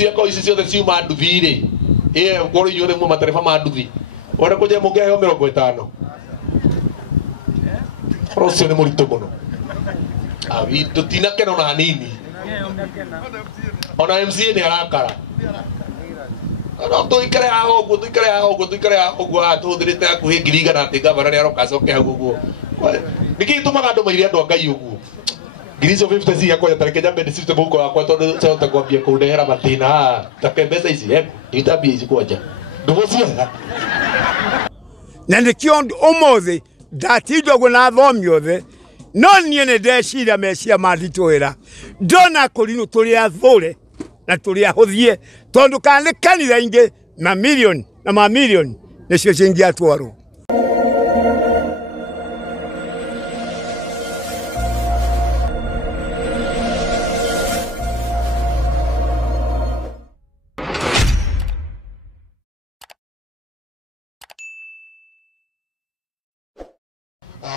ciako ici ciothe ciuma nduthi ri ngoro inyuothe mu matereba ma nduthi wona kuje mungeheo 50 Rocio ni murito muno awi tutinakena na hanini ona MCA ni arakara no tuikare hago atuthirite akuhi ngiriga na ati gavana ni aroka coke hau guo niki tumaga andu mairi andu ngai uguo ngirizo 50 cia kwa tareke jambe ni sifte muko akwa tondu chota kwambia kundehera matina take mbeca ici itabia ici kwanja ndugucia na nikio umuthi ndatindwo na thomi othe no nie ne ndecira mecia manditwira ndona kurinu turi athure na turi ahuthie tondu kana kanitha ingi na milioni na mamilioni nicio cingiatwarwo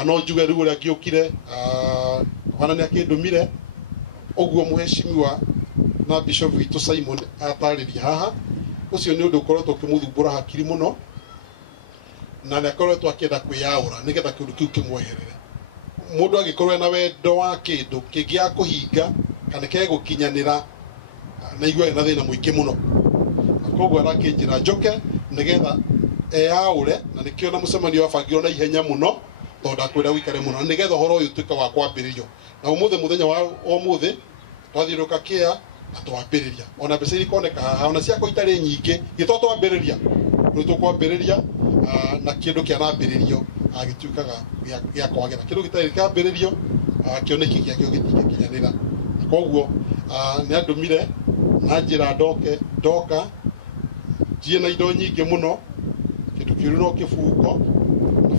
no njuge riu ria giukire wana ni akindumire oguo muheshimiwa na bishop witu Simon atariria haha ucio ni undu ukoretwo kimuthumbura hakiri muno na ni akoretwo akienda kwiyaura nigetha kindu kiu kimweherere mundu agikorwo na wendo wa kindu kingia kuhinga kana kegukinyanira na igwe na thina muingi muno koguo arakinjira njoke nigetha eyaure na nikio na mucemanio abangirwo na ihenya muno tonda kwira wikare muno nigetha horo uyu tuika wa kwambiririo na umuthe muthenya wa umuthe twathiruka kia atwambiriria ona mbeca irikoneka haha ona ciako itari nyingi gito twambiriria no tukwambiriria na kindu kia nambiririo agituikaga ya kwagera kindu gitari kiambiririo kioneki giakio gitingikinyanira koguo ni andumire na njira ndoka jie na indo nyingi muno kindu kiru no kifungo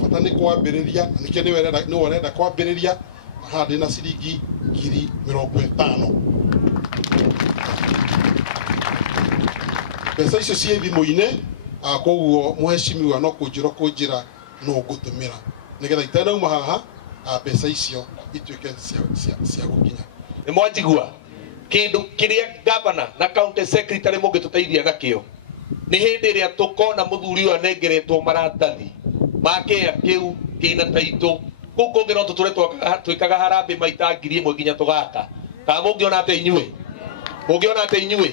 bata ni kwambiriria nikio ni werenda kwambiriria hadi na ciringi 50,000 pesa icio cie thimu-ini koguo muheshimiwa no kunjira no ngutumira nigetha itanauma haha pesa icio ituike cia gukinya ni mwanjigua kindu kiria governor na county secretary mungituteithia nakio ni hindi ria tukona muthuri wa nengeretwo maratathi make akiu kina taito kuko ngero twikaga harambe maita 1,000 nginya tugaka ka mungiona ate inyue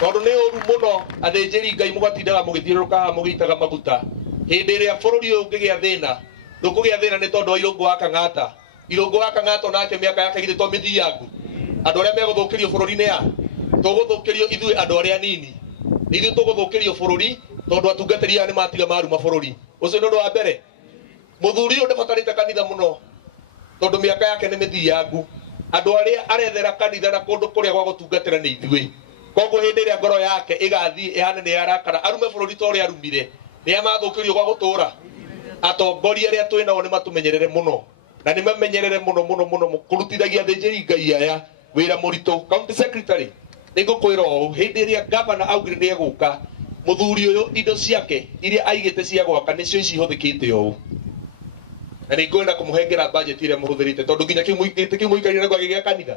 tondu ni uru muno athinjiri ngai mugatindaga mugithiruruka mugitaga maguta hindi ria bururi uyu ngigia thina ndukugia thina ni tondu irungu wa kang'ata nake miaka yake githitwo mithiangu andu aria meguthukirio bururi-ini ya tuguthukirio ithui andu aria nini ithui tuguthukirio bururi tondu atungatiri ya ni matiga maru mabururi ucio ni undu wa mbere muthuri uyu ndibatarite kanitha muno tondu miaka yake ni mithiangu andu aria arethera kanitha na kundu kuria gwa gutungatira ni ithui koguo hindi ria ngoro yake igathii ihane ni arakara arume bururi tori arumire ni amathukirio gwa gutura atongoria aria twinao ni matumenyerere muno na ni mamenyerere muno kurutithagia thinjiri ngai aya wira murito county secretary ningukwira o hindi ria governor augire ni eguka muthuri uyu indo ciake iria aigite cia gwaka nicio ici huthikite o na ningwenda kumuhengera budget iria muhuthirite tondu nginya kimuikarire kwa gigia kanitha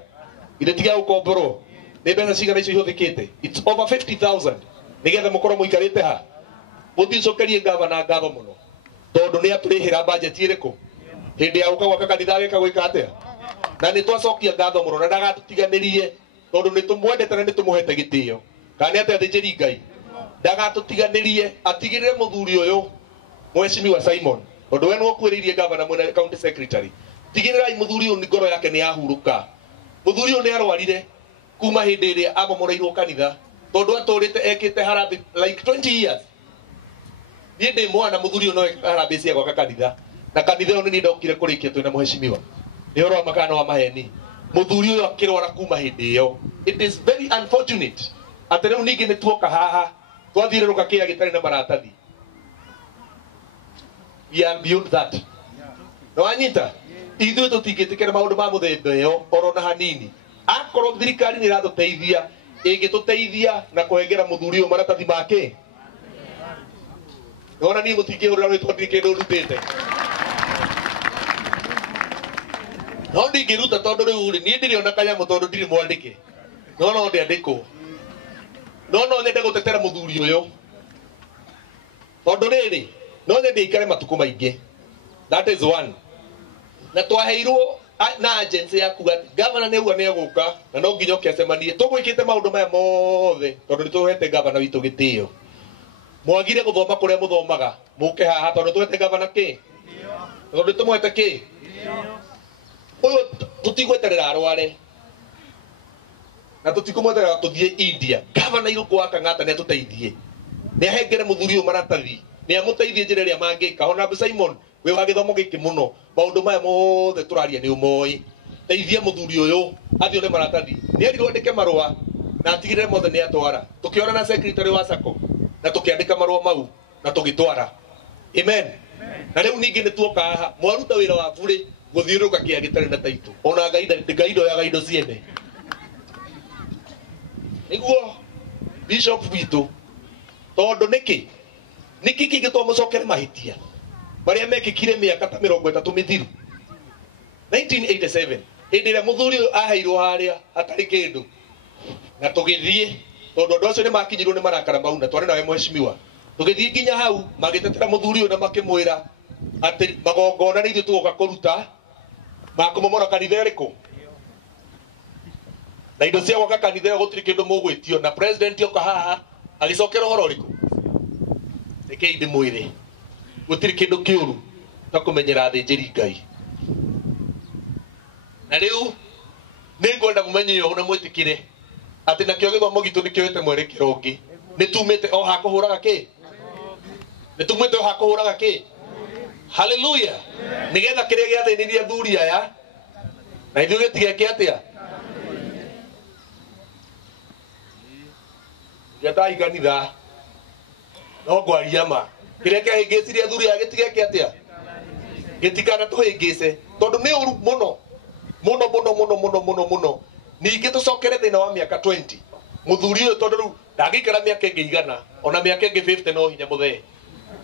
ire tiga ukomborwo ni mbeca cigana icio ihuthikite it's over 50,000 nigetha mukorwo muikarite ha muthicokerie governor ngatho muno tondu ni aturihira budget iriku hindi ya uka gwaka kanitha gika gwika atia na ni twacokia ngatho muno na ndagatutiganirie tondu ni tumwendete na ni tumuhete gitio kana atia thinjiri ngai ndagatutiganirie atigirire muthuri uyu Mheshimiwa Simon tondu we no kwiririe governor mwena county secretary tigirirai muthuri uyu ni ngoro yake ni yahuruka muthuri uyu ni arwarire kuma hindi iria abomoreirwo kanitha tondu aturite ekite harambe like 20 years ni ndi mwana muthuri uyu no harambe cia gwaka kanitha na kanitha uyu ni ndokire kurikia twina Mheshimiwa ni oro makana wa maheni muthuri uyu akirwara kuma hindi iyo it is very unfortunate atere ningi ni tuoka haha twathiruruka kia gitari na maratathi we are beyond that no anyita ithuĩ tũtingĩtĩkĩra maũndũ ma mũthemba ĩyo oro na hanini akorwo thirikari nĩ ĩratũteithia ĩngĩtũteithia na kũhengera mũthuri ũyũ maratathi make ona niĩ mũtingĩhũrĩra rwĩtwa ndirĩ kĩndũ ndutĩte no ndingĩruta tondũ rĩu niĩ ndirĩ ona kanyamũ tondũ ndirĩ mwandĩke no ndĩandĩkwo no nyende gutetera muthuri uyu tondu riri no nyende ikare matuko maingi. That is one. Na twaheirwo na agency ya kuga governor ne uga ne guka na no nginyo kiacemanie tugwikite maundu maya mothe tondu ni tuhete governor witu gitio. Mwagire guthoma kuria muthomaga muke haha tondu tuhete governor ki tondu tumwete ki uyu tutigweterera arware na tutikumweterera tuthie India. Governor iruko aka ngata ne tuteithie ne ahengere muthuri uyu maratathi ne amuteithie njira ria mangika. Ona Simon we wa githomo giki muno maundu maya mothe turaria ni umoi teithia muthuri uyu athio ne maratathi ni erirwo ndike marua na atigire mothe ne atwara tukiona na secretary wa SACCO na tukiandika marua mau na tugitwara. Amen. Na riu ningi ni tuoka haha mwaruta wira wa bure guthiuruka kia gitari na taitu ona gaido ya gaido ciene niguo bishop witu tondu niki kingitwa mucokere mahitia baria mekikire miaka ta 30 mithiru 1987 hindi ria muthuri aheirwo haria atari kindu na tugithie tondu ndocio ni makinyirwo ni marakara mau na twari nawe mheshimiwa tugithie nginya hau magitetera muthuri uyu na makimwira ati magongona ni ithu tugoka kuruta makumomora kanitha riku na indo cia gwaka kanitha gutiri kindu mugwitio na president yoka haha alicokera horo riku reke indi mwire gutiri kindu kiuru ta kumenyera thinjiri Ngai. Na riu ningwenda mumenye yo na mwitikire ati nakio githomo gitu nikioete mwerekero ungi ni tumite o ha kuhuraga ki ni tumite o ha kuhuraga ki. Hallelujah. Nigetha kiria giathinirie athuri aya na ithuĩ gĩtigeke atia gĩatai kanitha no ngwaria ma kiria kĩahĩngĩcirie athuri aya gĩtigeke atia gĩtikana tũhĩngĩce tondu nĩ ũru mũno ningĩ tũcokere thĩna wa mĩaka 20 mũthuri ũyũ tondu rĩu ndangĩikara mĩaka ĩngĩ igana ona mĩaka ĩngĩ 50 no hinya mũthee.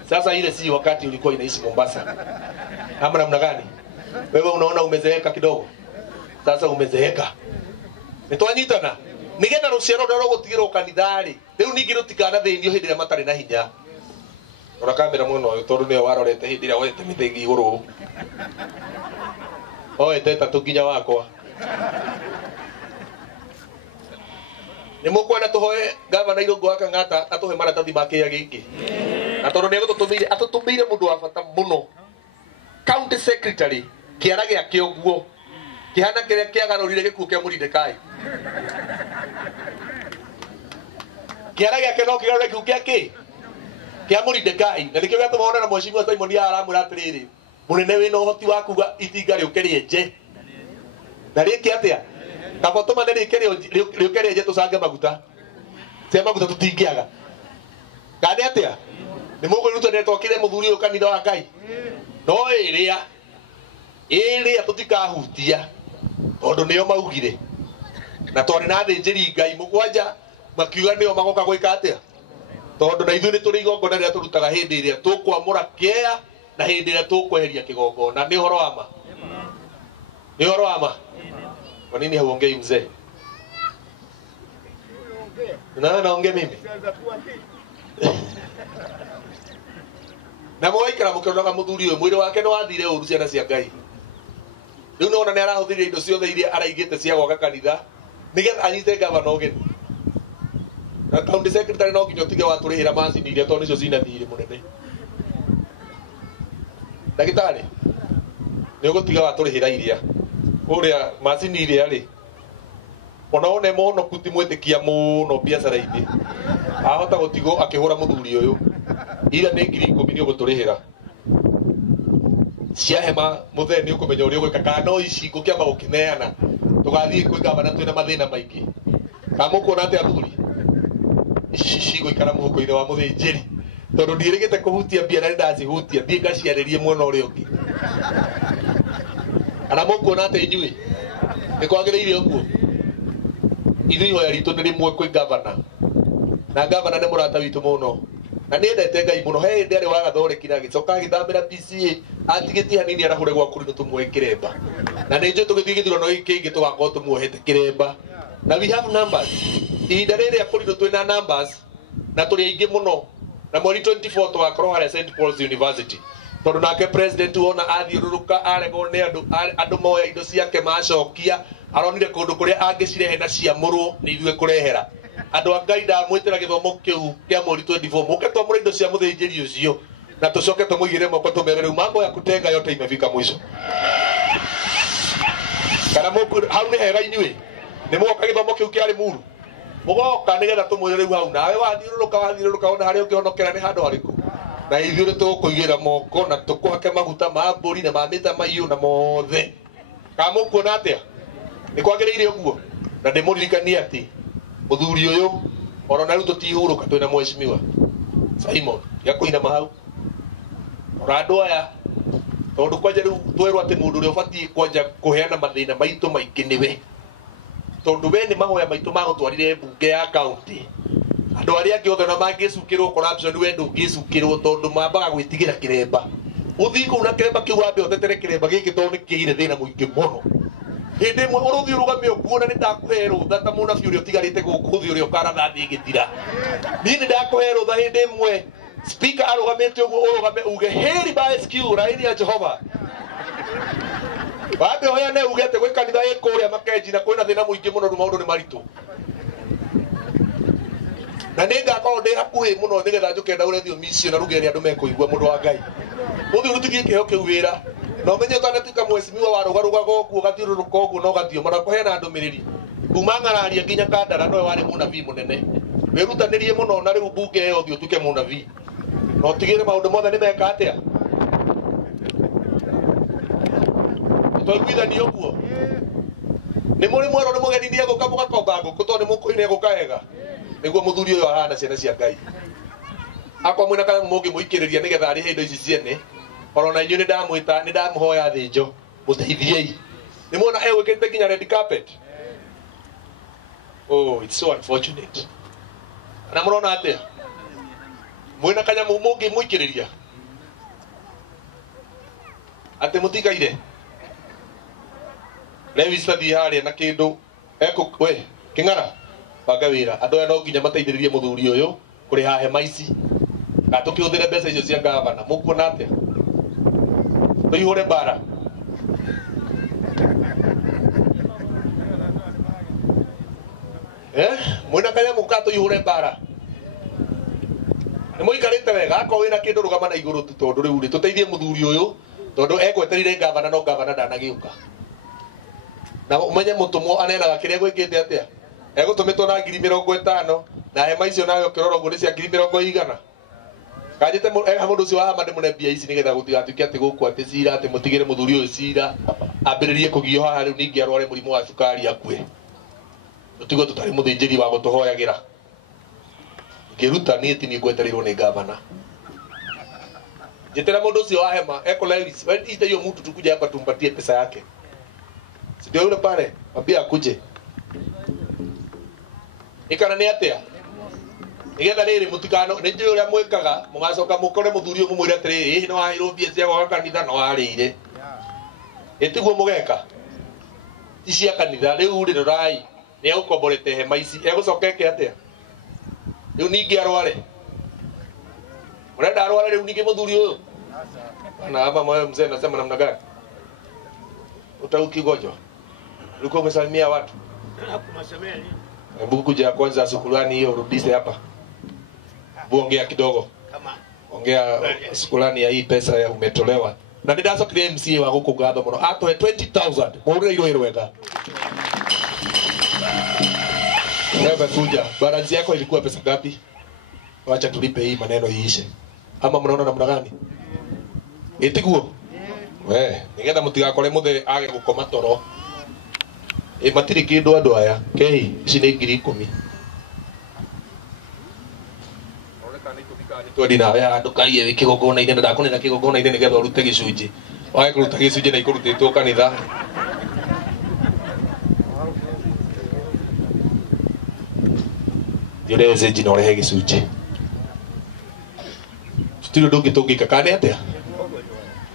Sasa ile si wakati ulikuwa inaishi Mombasa. Ama namna gani? Wewe unaona umezeeka kidogo. Sasa umezeeka. Nitwanyitana. Nigetha ruciaro rero gutigirwo kanithari. Riu ningi rutikana thĩinio hĩndĩ ĩrĩa matarĩ na hinya. Ona kamera mwena ũyũ tondu nĩyo warorete hĩndĩ ĩrĩa wete mĩthĩgi igũrũ. Oete tatu nginya wakwa. Nĩ mũkwenda tũhoe gavana Irũngũ aka ngata atuhe maratathi ma kĩya gĩkĩ. Na tondu nĩ atutumire mundu wa bata muno county secretary kiara giake uguo kihana kiria kiagarurire gikuo kia Mũrindekai kiara giake no kigarure gikuo kiake kia Mũrindekai na nikio gatuma ona na mheshimiwa Simon ya aramura atiriri munene wina uhoti wa kuga itinga riukerie nje na riki atia kabotoma nĩ riukerie nje tucange maguta cia maguta tutingiaga gane atia ni mugo ruto ne twakire muthuri uyu kanitha wa Ngai no iria tutikahutia tondu nio maugire na twari na thinjiri Ngai mugwanja makiuga nio magoka gwika atia tondu na ithuĩ nĩ tũrĩ igongona rĩrĩa tũrutaga hĩndĩ ĩrĩa tũkwamũra kĩeya na hĩndĩ ĩrĩa tũkweheria kĩgongona. Nĩ ũhoro wa ma, nĩ ũhoro wa ma. Kwa nini hauongei mzee? Naongea mimi na mwaikara mukionaga muthuri uyu mwiri wake no wathire uru ciana cia Ngai. Riu nona ni arahuthirire indo ciothe iria araigite cia gwaka kanitha nigetha anyite gavana ugeni na county secretary no nginya tige waturihira macini iria tondu icio cina thiri munene. Ndagitari ni ugutiga waturihira iria uria macini iria ri ona one mono kuti mwetikia muno biacara-ini ahota gutigo akihura muthuri uyu ira nĩ 10,000 ni uguturihira ciahema muthee ni ukumenya uri gwika kana ici ngukiamba gukineana tugathii kwi gavana twina mathina maingi kamukuona ati athuri ici gwikara muhuko-ini wa muthinjiri tondu ndirigite kuhutia mbia na ndacihutia thii ngaciarĩrie mwena ũrĩa ũngĩ ana mukuona ati inyui ni kwagĩrĩire ũguo. Ithuĩ ihoya ritũ nĩ rĩmwe kwĩ gavana na gavana nĩ mũrata witũ mũno na nĩ endete Ngai mũno. He hĩndĩ arĩ wagathondekire agĩcoka agĩthambĩra PCA atigĩtie hanini arahũre gwa kũrinũ tũmuohe kĩremba na nĩ njũĩ tũgĩthiĩ gĩthurano gĩkĩ kĩngĩ tũgakorwo tũmuohete kĩremba na we have numbers ihinda rĩrĩ ya kũrindwo twĩna numbers na tũrĩ aingĩ mũno na mweri 24 twakorwo harĩa St Paul's University tondũ nake president wona athiũrũrũka aregwo nĩ andũ moya indo ciake macokia aronire kũndũ kũrĩa angĩcirehe na ciamũrwo nĩ ithuĩ kũrehera andũ a Ngai ndamwĩtĩra gĩthomo kĩu kĩa mweri 24 mũke twamũre indo cia mũthĩnjĩri ũcio na tucoke tumuigire moko tumere rĩu mambo ya kutenga yote imefika mwisho kana mũkũ hau nĩ hega inyuĩ nĩ mũgoka gĩthomo kĩu kĩarĩ muru mũgoka nĩgetha tũmwĩre rĩu hau nawe wathiũrũrũka ona harĩa ũngĩhonokera nĩ handũ harĩkũ na ithuĩ tũkũigĩra moko na tũkwake maguta ma mbũri na ma mĩta mahiũ na mothe kana mũkuona atĩa nĩ kwagĩrĩire ũguo na ndĩmũririkanie atĩ mũthuri ũyũ ona rĩu tũtihurũka twĩna mheshimiwa Simon ya kũinama hau ora andũ aya tondũ kwanja rĩu twerwo atĩ mũndũ ũrĩa ũbatiĩ kwanja kũheana mathĩna maitũ maingĩ nĩwe tondũ we nĩ mahoya maitũ magũtwarire mbunge ya kaunti andũ arĩa angĩ othe na mangĩcukĩrwo corruption we ndũngĩcukĩrwo tondũ mambaga gwĩtigĩra kĩremba ũthiĩ kũu na kĩremba kĩu wambe ũtetere kĩremba gĩkĩ tondũ nĩ kĩire thĩna mũingĩ mũno hĩndĩ ĩmwe ũrũthi ũrũgame ũkuona nĩ ndakũhe rũtha ta mũnabi ũrĩa ũtigarĩte gũkũ ũthi ũrĩa ũkarathathi ĩgĩthira niĩ nĩ ndakũhe rũtha hĩndĩ ĩmwe speaker arũgamĩte ũguo ũrũgame uge heri by skill raini ya Jehova wambe hoyane uge atĩ gwĩ kanitha ĩ kũrĩa Makenji na kwĩna thĩna mũingĩ mũno maũndũ nĩ maritũ na nĩ ngakorwo ndĩ hakuhĩ mũno nĩgetha njũke ndaure thiomi icio na ruge nĩ andũ mekũigua mũndũ wa Ngai mũthĩ ũrutigie kĩheo kĩu wĩra na ũmenye ũtanatuĩka mheshimiwa warũgarũgaga ũguo ũgathiũrũrũka ũguo na ũgathiĩ mana kũheana ndũmĩrĩri kuma ng'araria nginya Kandara nowe warĩ mũnabii mũnene wĩrutanĩrie mũno na rĩu mbunge ĩyo ũthiĩ ũtuĩke mũnabii na ũtigĩre maũndũ mothe nĩ meka atĩa twaiguithania ũguo nĩ mũrĩ mwerwo nĩ mũgeni nĩ egũka mũgakomba ngũkũ tondũ nĩ mũkũine egũka wega nĩguo mũthuri ũyũ ahana ciana cia Ngai akwa mwĩna kana mũngĩmũikĩrĩria nĩgetha arĩhe indo ici ciene orona inyuĩ nĩ ndamwĩta nĩ ndamũhoya thĩnjo mũteithiei nĩ muona egwĩkĩrĩte nginya red carpet oh it's so unfortunate na mũrona atĩa mwĩna kanyamũ mũngĩmũikĩrĩria atĩ mũtigaire Lewis tathiĩ harĩa na kĩndũ we kĩng'ara banga wĩra andũ aya no nginya mateithĩrĩrie mũthuri ũyũ kũrĩha hema ici na tũkĩhũthĩre mbeca icio cia gavana mũkuona atĩa tũihũre mbara mwĩna kanyamũ ka tũihũre mbara nĩ mũikarĩte wega akorwo wĩna kĩndũ rũgama na igũrũ tu tondũ rĩu tũteithie mũthuri ũyũ tondũ egweterire gavana no gavana ndanagĩũka na ũmenye mũtũmwo anenaga kĩrĩa gwĩkĩte atĩa egũtũmĩtwo na 50,000 na hema icio nayo kĩrora ũguo nĩ cia 100,000 kanjĩte mũndũ ũcio wahama ndĩmũne mbia ici nĩgetha gũtigatuĩke atĩ gũkũ atĩ cira atĩ mũtigĩre mũthuri ũyũ cira ambĩrĩrie kũgio haha rĩu ningĩ arware mũrimũ wa cukari akue tũtigwo tũtarĩ mũthĩnjĩri wa gũtũhoyagĩra ngĩruta niĩ ti niĩ ngwetereirwo nĩ gavana njĩtĩra mũndũ ũcio wa hema eko Lewis ita hiyo mtu tukuja hapa tumpatie pesa yake ndio yule pale mwambie akuje ikana nĩ atĩa nigetha rĩrĩ mũtikano nĩ njũĩ ũrĩa mwĩkaga mũgacoka mũkore mũthuri ũmwe mwĩre atĩrĩrĩ no waheirwo mbia cia gwaka kanitha no warĩire ĩtiguo mũgeka ti cia kanitha rĩu rĩ rorai nĩ egũkomborete hema ici egũcoka eke atĩa rĩu ningĩ arware ũrenda arware rĩu ningĩ mũthuri ũyũ na hapa moyo mzee nasema namna gani utaukigonjwa ulikuwa umesalimia watu hebu kuja kwanza shukrani hiyo rudishe hapa ongea kidogo kama ongea shukrani ya hii pesa ya umetolewa na ndĩracokire MCA wa gũkũ ngatho mũno atoe 20,000 mũrĩre iroĩ rwega wewe kuja balance yako ilikuwa pesa ngapi wacha tulipe hii maneno iishe ama mnaona namna gani ĩtiguo we nigetha mũtigakore mũthe age gũkoma toro matirĩ kĩndũ andũ aya kehi ici nĩ 10,000 twendi nawe handũ kaiye wĩ kĩgongona-inĩ na ndakũnĩra kĩgongona-inĩ nĩgetha ũrute gĩcunjĩ wage kũruta gĩcunjĩ na ikũrutĩtwo kanitha thiĩ cenji na ũrehe gĩcunjĩ tutirĩ ũndũ ũngĩ tũngĩka kana atĩa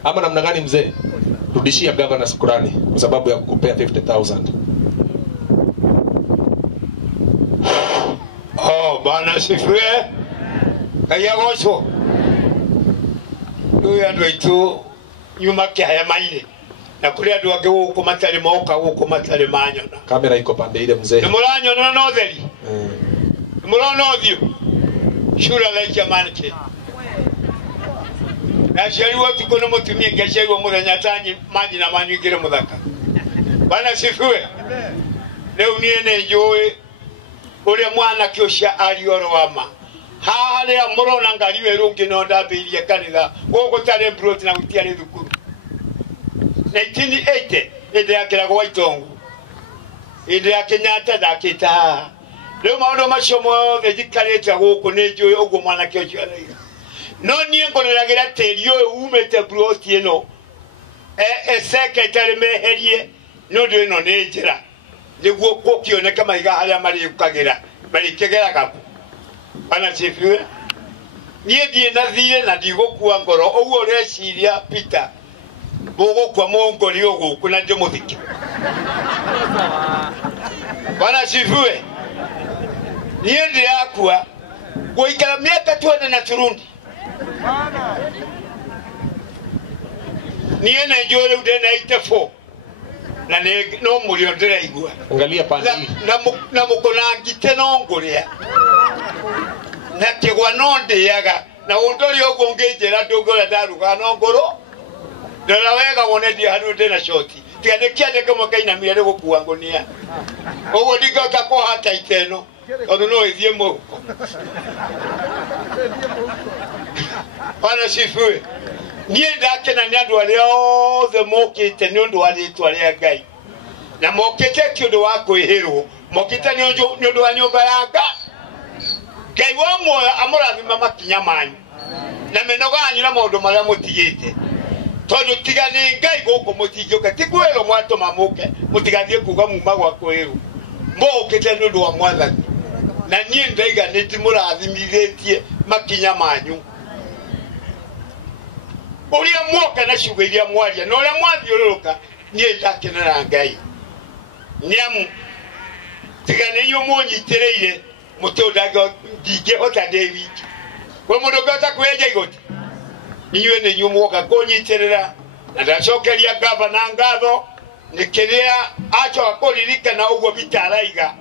ama namna gani mzee rudishia gavana shukrani kwa sababu ya kukupea 50,000 Bwana sifiwe. Kaya goso. Ndio ndio itu nyuma kia maine. Na kule andu ake guku matari moka guku matari manyona. Kamera iko pande ile mzee. Muranyo no theri. Murono thio. Shura like ya manke. Na shari watu kono mutumie gashari wa muthenya tanyi maji na manyigire muthaka. Bwana sifiwe. Leo niene njoe ule mwana kiosha aliorowama. Hale amurona ngaliwe rungi no ndabirie kanitha. Gogo tare brot na gutiare thukuru. 1980 ende yakira kwa Itongo. Ende ya Kenyatta dakita. Leo maondo macio mothe jikarite guku ni njoe uguo mwana kiosha araiga. No nie ngoreragira teri uyu umete brot ino. Secretary meherie no ndio ino ni njira. Niguo kokioneka maiga haria mari kukagira. Bali kegera kapu. Bana sifiwe. Nie die na thire na ndigukua ngoro oguo reciria Peter. Bogo kwa mongori ogu kuna ndio muthiki. Bana sifiwe. Nie ndi yakua goikara miaka twende na turundi. Nie na njore ude na 84. Na no muri ondera igua. Angalia pande. Na mukona ngiteno ngoria. Na kigwa nonde yaga na undori ogongejera ndogora daruga no ngoro. Ndora wega wone ndi hanu ndena shoti. Tiane kiande kama kaina mire gukuwa ngonia. Ogo ndiga kako hata iteno. Odo no ithie mo. Bana sifiwe. Nie ndakena ni andu aria othe mokite ni undu wa ritwa ria Ngai. Na mokite ti undu wa kwihirwo, mokite ni undu wa nyumba ya Ngai. Ngai wa moyo amurathima makinya manyu. Na menoga anyu na maundu maria mutigite. Tondu tigani Ngai guku mutigioka tikwero mwato mamuke mutigathie kuga muma gwa kwiro. Mokite ni undu wa mwathani. Na nie ndaiga ni timurathimithetie makinya manyu. Uria mwoka na shugo iria mwaria no uria mwathiururuka nie ndakenera Ngai. Niamu tigane nyo munyitireire mutondaga ndige hota David. Kwa mundu gata kweja igoti. Niwe ne nyo mwoka kunyitirira na ndacokeria gavana ngatho nikiria acho akoririka na ugo bitaraiga.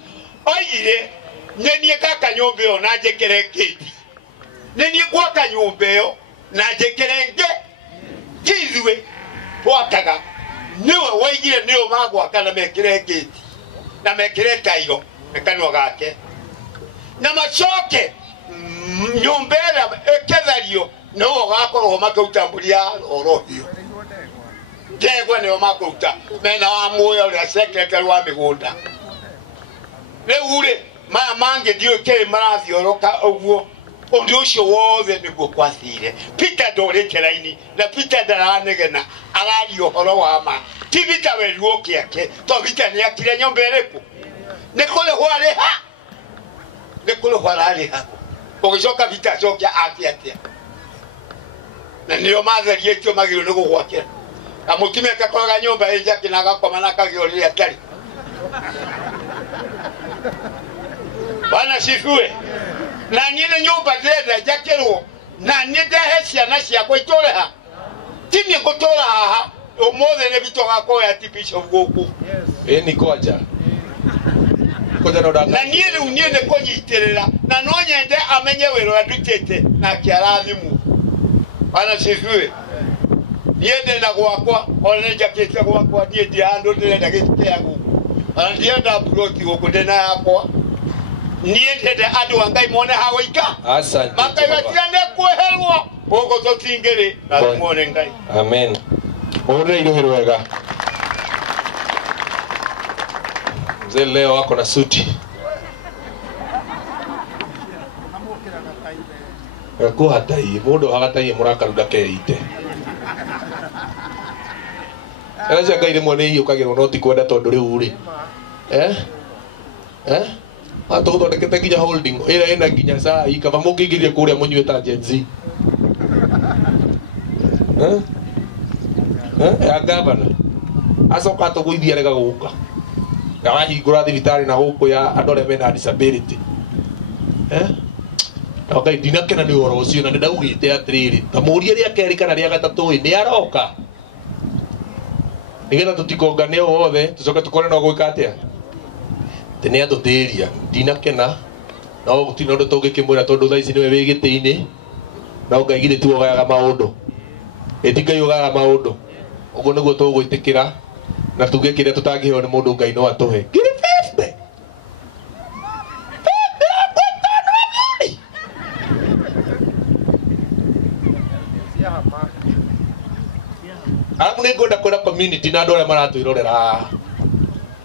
Oyire nenie kaka nyumba yo na njekere gate. Nenie gwaka nyumba yo na njekere gate. Jizwe wakaga niwe waigire niyo magwaka na mekire gate na mekire tairo mekanwa gake na macoke nyombera ekethario no gakorwo makautamburia orohio jegwa niyo makuta mena wa muoyo ria secretary wa migunda reure mange dio ke marathioroka oguo undu ucio wothe niguo kwathire. Peter ndorekeraini na Peter ndaranegena arari uhoro wa ma ti Peter weruo kiake to Peter ni akire nyomba ereku nikole hware ha nikole hware ha ugicoka Peter cokia atia na niyo matherie tio magiru ni gugwakira amutime akakoraga nyomba eja kinaga kwa manaka giorire atari. Bana sifiwe. Na nyine nyumba ndenda jakerwo na nyinde hecia na cia kwitore ha tini gutora ha umothe ne bitoga ko ya tipisho guku ni koja no da na nyine unyene ko nyitirira na no nyende amenye wero adutete na kiarathimu. Bana sifiwe. Niende na gwakwa one jakete gwakwa die dia ando ndenda gitike yagu ndienda ploti guku ndena yakwa niende adu Ngai mone hawaika. Asante. Makaigatiane kweherwo bogo totingere na mone Ngai. Amen. Ore ilo wega. Mzee leo wako na suti. Ko hatai mudo hagatai muraka rudake ite. Anaja Ngai mone iyo kagero noti kwenda tondu riu ri. Atoto ndekete nginya holding ira ina nginya saa ikaba mukigirie kuria munyueta Gen Z. Ya gavana asoka to guithia rega guka gawahi ngura thibitari na guku ya andore mena disability Okay, dinakena ni oro ucio na ndaugite atiriri. Ta muria ria keri kana ria gatatu ni aroka. Nigetha tutikongane wothe tucoke tukore no gwika atia. Tene atutiria dinakena no gutina undu tungikimwira tondu thaa ici niwe wi giti-ini na ungaigire tu ugayaga maundu. Etikai ugayaga maundu. Uguo niguo tugwitikira na tuge kiria tutangiheo ni mundu Ngai no atuhe. Gire 50. Aramu nĩngwenda kwĩra community na andũ arĩa maratwĩrorera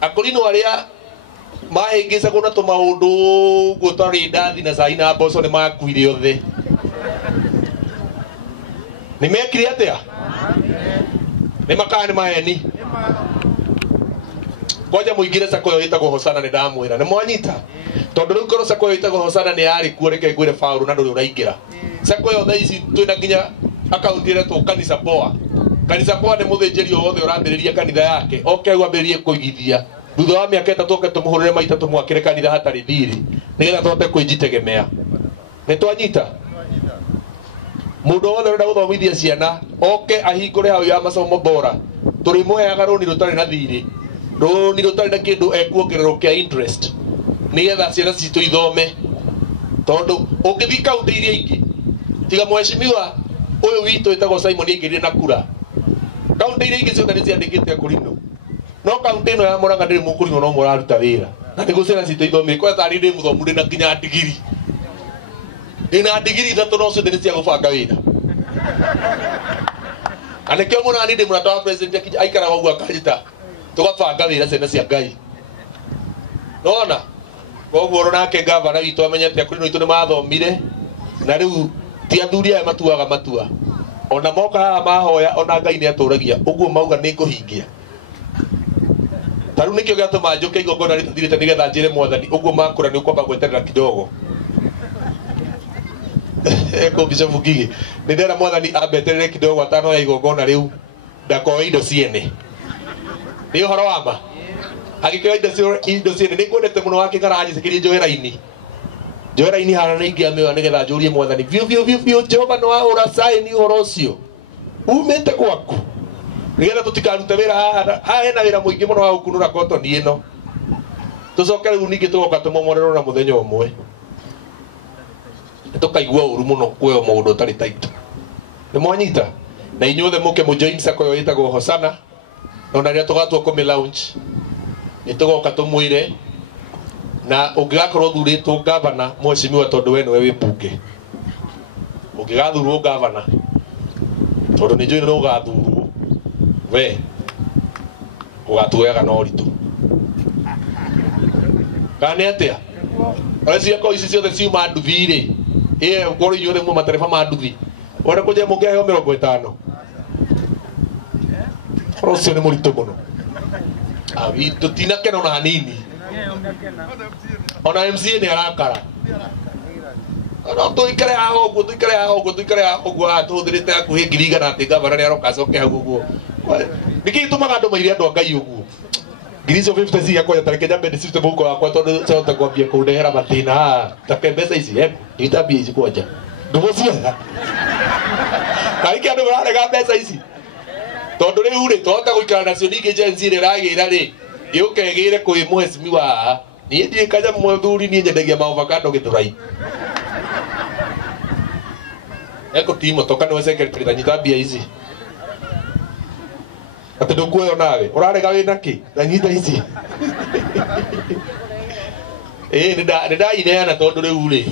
akorino arĩa mahĩngĩcagwo na tũmaũndũ ũguo twarĩ ndathi na cai na mboco nĩ makuire othe. Nĩ mekire atĩa? Nĩ makaga nĩ maheni. Ngoja mũingĩre sako ĩyo ĩtagwo Hosana nĩ ndamwĩra. Nĩ mwanyita? Tondũ rĩu korwo sako ĩyo ĩtagwo Hosana nĩ yarĩ kuo reke ngwĩre Paul na ndũrĩ ũraingĩra. Sako ĩyo thaa ici twĩna nginya akaunti ĩretwo Kanisa Poa. Kanisa Poa nĩ mũthĩnjĩri o wothe ũrambĩrĩria kanitha yake oke wambĩrĩrie kũigithia thutha wa mĩaka ĩtatũ oke tũmũhũrĩre maita tũmwakĩre kanitha hatarĩ thirĩ nĩgetha tũhote kwĩjitegemea. Nĩ twanyita? Mũndũ wothe ũrenda gũthomithia ciana oke ahingũre hau ya masomo bora tũrĩmũheaga rũni rũtarĩ na thirĩ, rũni rũtarĩ na kĩndũ ekuongererwo kĩa interest nĩgetha ciana citũ ithome. Tondũ ũngĩthiĩ kaunti iria ingĩ tiga mheshimiwa ũyũ witũ ĩtagwo Simon aingĩrire na kura, kaunti iria ingĩ ciothe nĩ ciandĩkĩte Akorino, no kaunti ĩno ya Mũrang'a ndĩrĩ Mũkũrinũ no mũraruta wĩra na nĩguo ciana citũ ithome. Kwa tari ndĩ mũthomu ndĩna nginya ndigiri, ndĩna ndigiri ithatũ no ciothe nĩ cia gũbanga wĩra. Na nĩkĩo mũno ndĩ mũrata wa president aikaraga ũguo akanjĩta tũgabanga wĩra ciana cia Ngai. Nona koguo nake gavana witũ amenyete Akorino witũ nĩ mathomire na rĩu ti athuri aya matuaga matua ona moka haha mahoya ona Ngai nĩ atũragia ũguo mauga nĩ ngũhingia. Tarĩu nĩkĩo gĩatũma njũke igongona rĩtathirĩte nĩgetha njĩre Mwathani ũguo makũra nĩ ũkwamba gweterera kidogo. Eko Bishop Ngigi nĩ ndĩrera Mwathani ambeterere kidogo atanoya igongona rĩu ndakoe indo ciene. Nĩ ũhoro wa ma? Agĩkĩoya indo ciene nĩ ngwendete mũno wakĩgaraji cikĩrie njohera-inĩ. Njohera-inĩ hana nĩ ingĩamĩoya nĩgetha njũrie Mwathani biũ Jehova nĩ wahũra saĩni ũhoro ũcio umĩte gwaku nĩgetha tũtikarute wĩra haha hena wĩra mũingĩ mũno wa gũkunũra kotoni ĩno. Tũcoke rĩu ningĩ tũgoka tũmomorerwo na mũthenya ũmwe tũkaigua ũru mũno kuoywo mũndũ ũtarĩ taitũ. Nĩ mwanyita? Na inyuothe mũke mũjoin sako ĩyo ĩtagwo Hosana ona rĩrĩa tũgatua kũmĩ launch nĩ tũgoka tũmwĩre. Na ũngĩgakorwo thurĩtwo gavana mheshimiwa tondũ we nĩwe wĩ mbunge, ũngĩgathurwo gavana tondũ nĩ njũĩ nĩ ũgathurwo we ũgatuoyaga na ũritũ kana nĩ atĩa? Ciako ici ciothe ciuma nduthi-rĩ ũkorwo inyuothe mwe matereba ma nduthi wona kũnjĩra mũngĩheo 50 ũhoro ũcio nĩ mũritũ mũno. Tũtinakena ona hanini ona MCA nĩ arakara. No tũikare haha ũguo tũhũthĩrĩte hakuhĩ 100,000 atĩ gavana nĩ aroka acoke hau ũguo. Nĩkĩ gĩtũmaga andũ maire andũ a Ngai ũguo? 50 ciakwa tareke nyambe ndĩcirute mũhuko wakwa tondũ ciahota kwambia kũndehera mathĩna. Take mbeca ici ndita mbia ici kwanja ndũgũciaga kaingĩ andũ mararega mbeca ici tondũ rĩu-rĩ twahota gũikara nacio. Ningĩ Gen Z ĩragĩra-rĩ yũkegĩre kwĩ mheshimiwa haha niĩ ndirĩ kanya mũthuri niĩ nyendagia maovacado Gĩthũrai. Eko timo toka nĩwe secretary tanyita mbia ici atĩ ndũkuoyo nawe ũrarega wĩna kĩ tanyita ici. Nĩ ndayineana tondũ rĩu-rĩ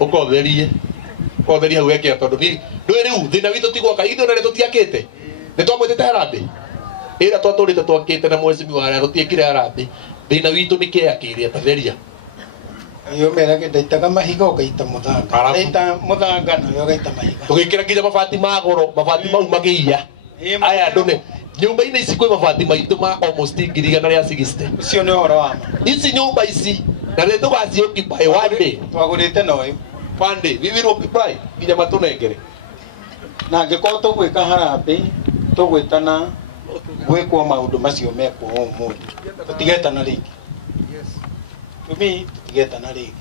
ũkotherie hau wekea tondũ ndũĩ rĩu thĩna witũ tigwaka ithuĩ na nĩ tũtiakĩte nĩ twamwĩtĩte harambĩ ĩra twatũrĩte twakĩte na mheshimiwa harĩa tũtiekire harambĩ. Thĩna witũ nĩ kĩea kĩrĩa tatheria yomera ndaitaga mahiga ũgaita mũthanga ndaita mũthanga nayo ũgaita mahiga tũgĩkĩra nginya mabati ma goro mabati mau magĩia. Aya andũ nĩ nyũmba-inĩ ici kwĩ mabati maitũ ma almost 160. Ũcio nĩ ũhoro wa ma. Ici nyũmba ici na nĩ tũgaci-occupy one day. Twagũrĩte na ũyũ one day we will occupy nginya matũnengere. Na angĩkorwo tũgwĩka harambĩ tũgwĩtana gwĩkwo maũndũ macio mekwo ũmũthĩ tũtigetana rĩngĩ. tumi tutigeta na rigi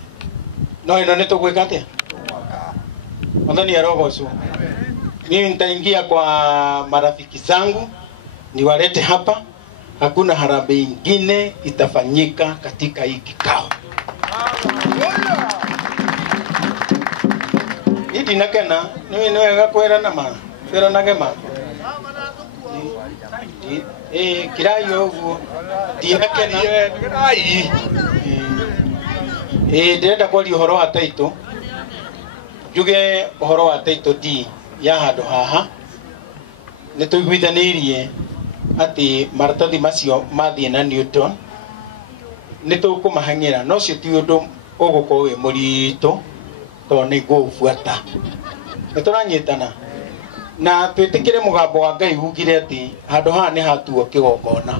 no ino nĩ tũgwĩka atĩa Mwathani arogocwo. Mimi nitaingia kwa marafiki zangu niwalete hapa. Hakuna harambee ingine itafanyika katika hii kikao. Hidi nakena niwe gakwera na ma kwera nagema kirayo uguo dinakena ndenda kwaria uhoro wa taito juge uhoro wa taito di ya handu haha ni tuiguithanirie ati maratathi macio mathie na Newton ni tukumahang'ira no cio ti undu ugukorwo wi murito to ni gubuata ni turanyitana na twitikire mugambo wa Ngai ugire ati handu haha ni hatuo kigongona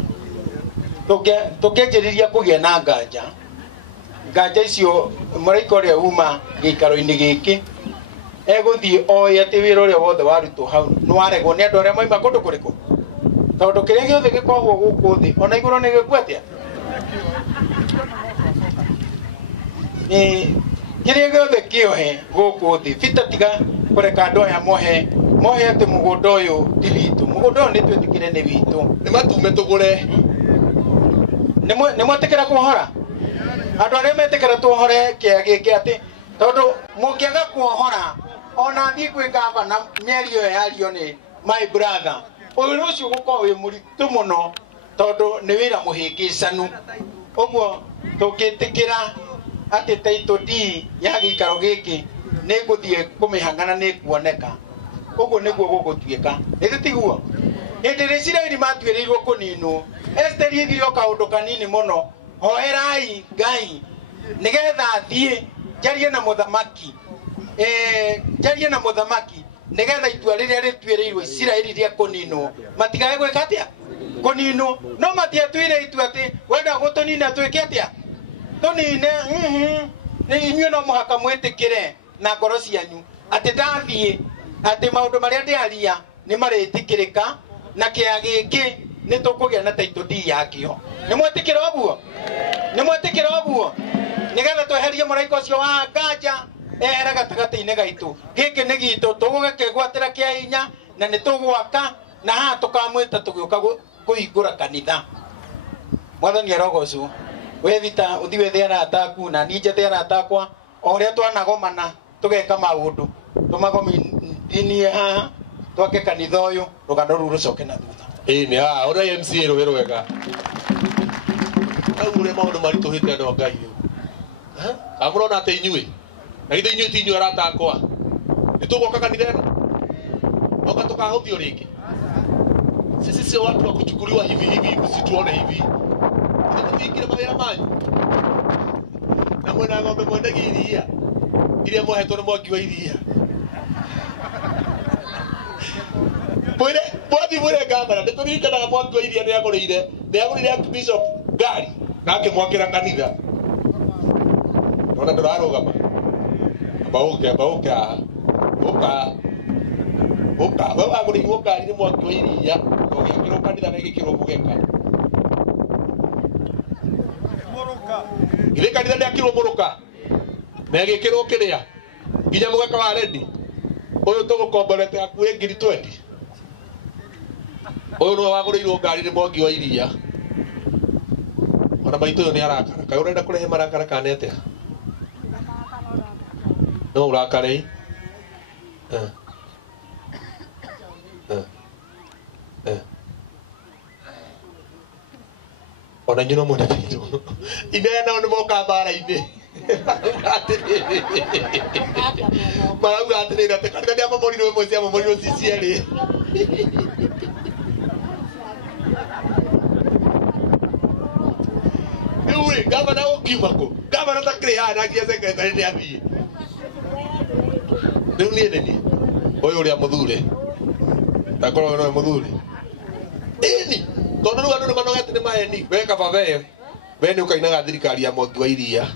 tukenjiriria kugia na nganja icio muraika uria uma gikaro-ini giki eguthii oya ati wira uria wothe warutwo hau ni waregwo ni andu aria moima kundu kuriku tondu kiria giothe gikoragwo guku thi ona iguru ni gikuatia kiria giothe kiohe guku thi bita tiga kureka andu aya mohe ati mugunda uyu ti witu mugunda uyu ni twetikire ni witu ni matume tugure ni mwetikira kuhora andu aria metikira tuhore kia giki ati tondu mungiaga kuhora ona thi kwi gavana mieri yo yario ni my brother uyu ucio gukorwo wi muritu muno tondu ni wira muhingicanu uguo tugitikira ati taito di ya gikaro giki ni guthie kumihangana ni kuoneka uguo niguo gugutuika itiguo hindi Isiraeli matuirirwo kuninwo Esther igiro kaundu kanini muno hoerai Ngai nigetha thie jarie na muthamaki nigetha itua riria rituirirwo Isiraeli ria kuninwo matigae gwika atia kuninwo no matiatuire itua ati wenda gutunina twike atia tunine ni inyuĩ no muhaka mwitikire na ngoro cianyu ati ndathie ati maundu maria ndiaria ni maritikirika na kia giki ni tukugia na taito di yakio ni mwetikira oguo nigetha tweherie muraika ucio wa nganja ehera gatagati-ini gaitu giki ni gitu tugukegwatira kia hinya na ni tugwaka na haha tukamwita tugiuka kuhingura kanitha Mwathani arogocwo we vita uthi wethe arata aku na ni njete arata akwa o uria twanagomana tugeka maundu tumagomi dini haha twake kanitha uyu rugano ruru rucoke na thutha ni ora MCA rugero wega au ure maundu marituhite andu Ngai riu amurona ate inyui na githe inyui ti inyui arata akwa ni tugoka kanitha eno oka tukahuthio ringi sisi sio watu wa kuchukuliwa hivi msituone hivi mtikire mawira manyu na mwena ng'ombe mwendagia iria iria mwahetwo ni mwangi wa iria mwire gavana nituririkanaga mwangi wa iria niagurire Archbishop ngari na akimwakira kanitha ona ndurarugama bauka wewe aguriirwo ngari ni mwangi wa iria ugiakirwo kanitha na igikirwo mugeka githĩ kanitha ndiakirwo muruka na igikirwo kiria nginya mugeka wa rendi uyu tugukomborete akuĩ 20 uyu no waguriirwo ngari ni mwangi wa iria ona maitũ uyu ni arakara kaĩ urenda kurehe marakara kana atia no urakare ona nyino mwana titu inena ono moka bara-ini marauga atirira ati kanitha ndiamamorirwo imwe ciamamorirwo ci cierĩ riu gavana ukiuma ku gavana takĩrĩ haha na ngia secretary nĩ athiĩ riu niĩ nĩ niĩ ũyũ ũrĩa mũthure ndakorwo nowe mũthure ini tondu riu andu ni manogete ni maeni we kaba we ni ukainaga thirikari ya mwangi wa iria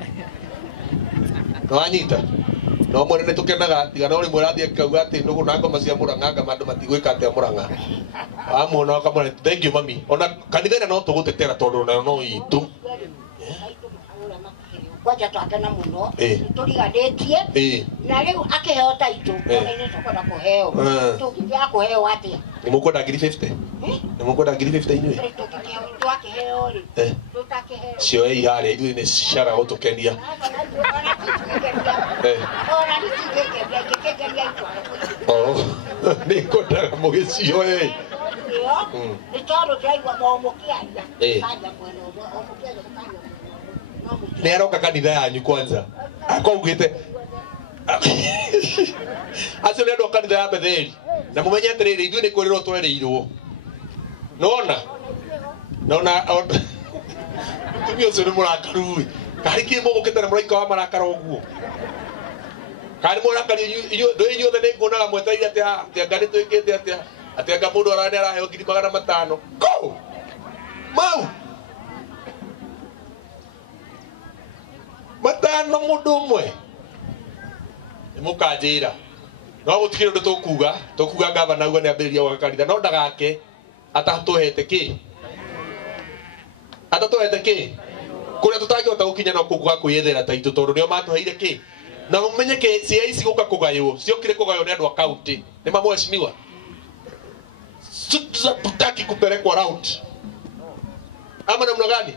no anyita no mwene ni tukenaga tiga no rimwe rathie kauga ati ndugu na ngoma cia Murang'a mandu matigwika ati Murang'a amwona kamwe thank you mami ona kanitha no tugutetera tondu no itu kwaja twakena muno turiganetie na riu akiheo taito ni tukwenda kuheo tukinya kuheo atia ni mukwenda 50 ni mukwenda 50 inywe twakiheo ri tutakiheo cio ei hare ithuĩ nĩ ciara gũtũkenia nĩ ngwendaga mũgĩcioe nĩ tondũ twaigua mũmũkĩaria kaja mwena nĩ aroka kanitha yanyu kwanza akaugĩte acio nĩ andũ a kanitha ya Betheli na mũmenye atĩrĩrĩ ithuĩ nĩ kwĩrĩrwo twereirwo nona tumia ũcio nĩ mũrakaru karĩ kĩ mũgũkĩte na mũraika wa marakara ũguo karĩ mũrakari ndũĩ inyuothe nĩ nguonaga mwetereire atĩa Ngai twĩkĩte atĩa anga mũndũ arane araheo 500 go mau matano mũndũ ũmwe nĩ mũkanjĩra no gũtikĩrĩ ũndũ tũkuga ngavana uga nĩ ambĩrĩria gwaka kanitha no ndagake atatũhete kĩ kũrĩa tũtangĩhota gũkinya no kũguga kwĩyethera taitũ tondũ nĩo matũheire kĩ na mũmenyeke CIC gũka kũgaywo ciokire kũgaywo nĩ andũ a kaunti nĩ mamweshimiwa tutaki kupelekwa round ama namna gani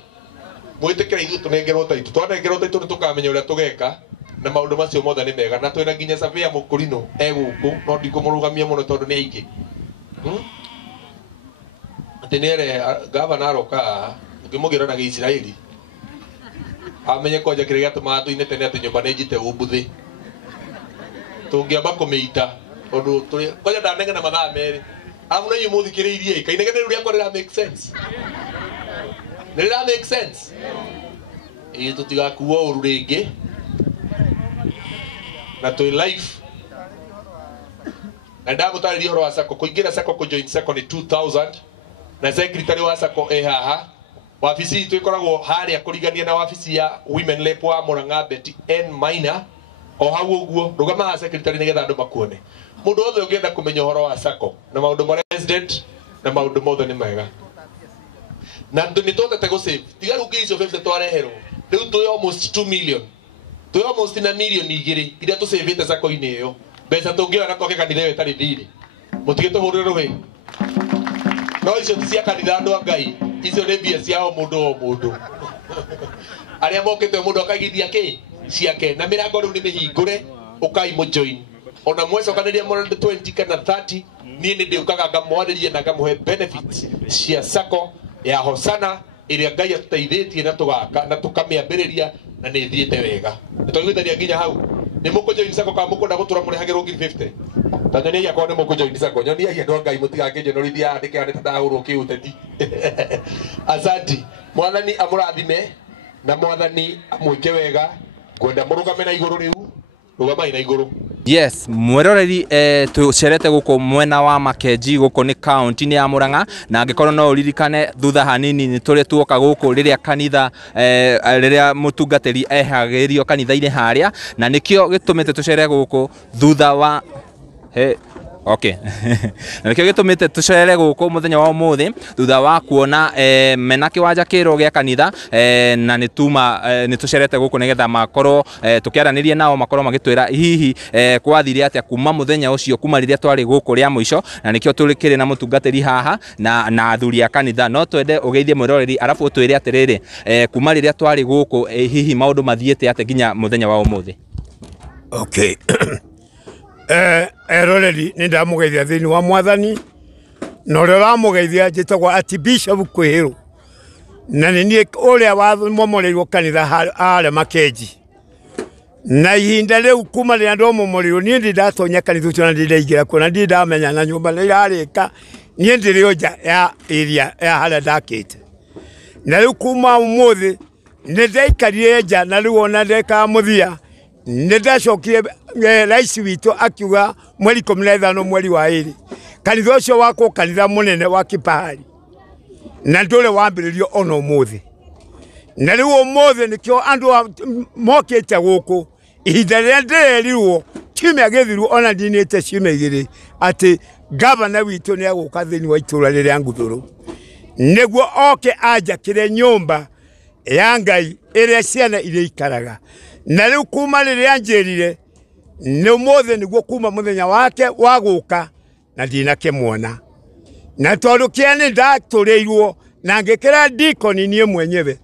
mwĩtĩkĩra ithuĩ tũnengerwo taitũ twanengerwo taitũ nĩ tũkamenya ũrĩa tũgeka na maũndũ macio mothe nĩ mega na twĩna nginya Savia Mũkũrinũ egũkũ no ndikũmũrũgamia mũno tondũ nĩ aingĩ atĩ nĩere gavana aroka ngĩmũgĩra na Gĩisiraeli amenye kwanja kĩrĩa gĩatũmaga tũine tene atĩ nyũmba nĩ njite ũmbuthĩ tũngĩamba kũmĩita tondũ tũrĩ kwanja ndanengena mathaa merĩ arabu na inyuĩ mũthikĩrĩirie ka inegene rĩu rĩakwa rĩra make sense nĩrĩra make sense tũtigakuo ũru rĩngĩ na twĩ life na ndamũtarĩria ũhoro wa sako kũingĩra sako kũjoin sako nĩ 2000 na secretary wa sako haha wabici itũ ĩkoragwo harĩa kũringania na wabici ya women rep wa Mũrang'a Betty N Maina o hau ũguo rũgama ha secretary nĩgetha andũ makuone mũndũ wothe ũngĩenda kũmenya ũhoro wa sako na maũndũ marĩa president na maũndũ mothe nĩ mega na nĩ twotete gũsave tiga rĩu ngiri icio 50 twareherwo rĩu twĩ almost 2 million twĩ almost na milioni 2 iria tũsavĩte sako-inĩ ĩyo mbeca tũngĩoya na twake kanitha ĩyo ĩtarĩ thirĩ mũtigĩ tũhũrĩre rũhĩ no icio ti cia kanitha andũ a Ngai icio nĩ mbia cia o mũndũ arĩa mokĩte mũndũ akaigithia kĩ ciake na mĩrango rĩu nĩ mĩhingũre ũkai mũjoin ona mwecokanĩria mũrande 20 kana 30 niĩ nĩ ndĩũkaga ngamwarĩria na ngamũhe benefits cia sako ya Hosana ĩrĩa Ngai atũteithĩtie na tũgaka na tũkamĩambĩrĩria na nĩ thiĩte wega tũiguithania nginya hau nĩ mũkũjoin sako kana mũkwenda gũtũra mũrĩhagĩrwo 50 tondũ nĩ yakwa nĩ mũkũjoin sako nyoniagia andũ a Ngai mũtigakĩnjonorithia andĩke andĩka ndahũrwo kĩũteti asanti mwathani amũrathime na mwathani amwĩke wega ngwenda mũrũgame na igũrũ rĩu rũgamai na igũrũ. Yes, mweroreri tucerete guko mwena wa Makenji guko ni county ni ya Mũrang'a na angĩkorwo no uririkane thutha hanini ni tũrĩ tuoka guko rĩrĩa kanitha rĩrĩa mũtungatĩri ehagĩrio kanitha-inĩ harĩa na nĩkĩo gĩtũmĩte tucere guko thutha wa okay na nĩkĩo gĩtũmĩte tucere guko muthenya wa ũmũthĩ thutha wa kuona mena kĩwanja kĩrwo gĩa kanitha na nĩ tucerete guko nĩgetha makorwo tukiaranĩria nao makorwo magĩtwĩra hihi kwathire atĩa kuma muthenya ũcio kuma rĩrĩa twarĩ guko rĩa mũico na nĩkĩo tũrĩ na mũtungatĩri haha na athuri a kanitha no twende ũgeithie mwĩroreri arabu ũtwĩre atĩrĩrĩ kuma rĩrĩa twarĩ guko hihi maũndũ mathiĩte atĩa nginya muthenya wa ũmũthĩ. Okay eroreri nĩ ndamũgeithia thĩinĩ wa mwathani na ũrĩa ũramũgeithia njĩtagwo ati Bishop Kwĩhĩrũ na nĩ niĩ ũrĩa wamomoreirwo kanitha harĩa Makenji na ihinda rĩu kuma rĩrĩa ndomomoreirwo niĩ ndĩ ndatonya kanitha ũcio na ndĩ ndaingĩra kuo na ndĩ ndamenya na nyũmba nĩ irarĩka niĩ ndĩrĩ o nja ya area ya harĩa ndakĩte na rĩu kuma ũmũthĩ nĩ ndaikarire nja na rĩu ona ndekaga mũthia nĩ ndacokire rais witũ akiuga mweri 15 mweri wa 2 kanitha ũcio wakwo kanitha mũnene wa Kipahari na ndũrĩ wambĩrĩrio ona ũmũthĩ na rĩu ũmũthĩ nĩkĩo andũ mokĩte gũkũ ihinda rĩrĩa ndĩrerirwo kiumia gĩthiru ona ndinĩte ciumia 2 atĩ gavana witũ nĩ agũka thĩinĩ wa itũra rĩrĩa Ngũthũrũ nĩguo oke anjakĩre nyũmba ya Ngai ĩrĩa ciana irĩ ikaraga. Na rĩu kuma rĩrĩa anjĩrire nĩ ũmũthĩ nĩguo kuma mũthenya wake wa gũka na ndinakĩmuona. Na tondũ kĩane ndatũrĩirwo na ngĩkĩra dikoni niĩ mwenyewe.